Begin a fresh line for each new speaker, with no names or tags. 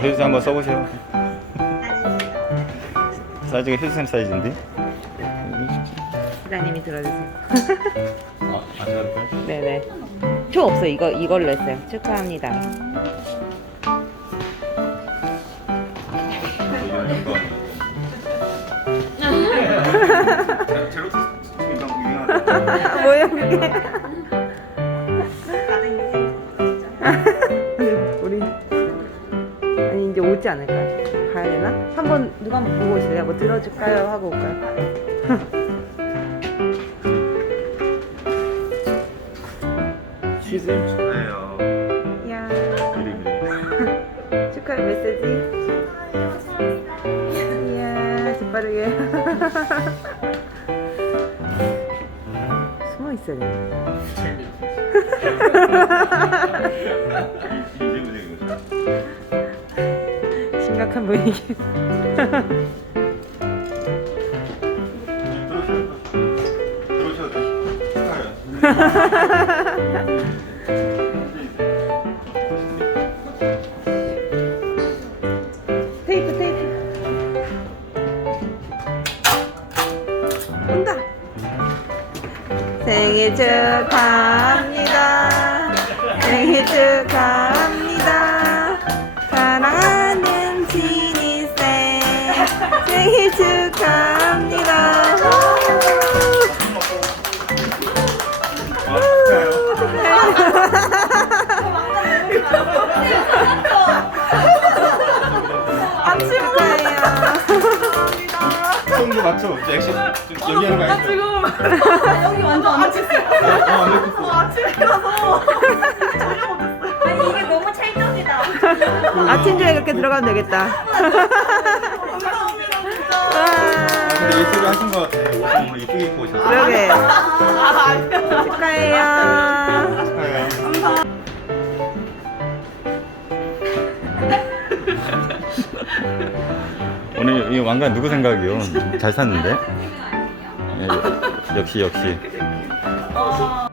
휴지 한번 써보세요. 사이즈가 휴지쌤 사이즈인데?
기사님이 들어주세요.
아, 가져갈까요?
네네. 표 없어 이거 이걸로 했어요. 축하합니다.
제로 유명하다.
뭐야 그게? 오지 않을까? 가야 되나? 한번 누가 한번 보고 오실래요? 뭐 들어줄까요? 하고 올까요?
지금 축하해요.
야
그리.
축하의 메시지. 이야 재빠르게. 숨어 있어야 돼.
이제 그리 거죠.
심각한 분위기. 테이프 테이프. 온다. 생일 축하합니다. 생일 축하 축하합니다.
아. 손도 맞춰. 이제 액션 좀 얘기하는 거 아니죠?
여기 완전 안 찍혔어.
어, 안 됐어.
아침이라서 전혀 못했어요. 아니 이게 너무 찰떡이다.
아침 전에 그렇게 들어가면 되겠다.
감사합니다.
예술을 하신 것 같아. 옷을 너무 이쁘게 입고 오셔서.
그러게.
아.
축하해요.
축하해요. 오늘 이 왕관 누구 생각이요? 잘 샀는데? 예, 역시 역시.
어,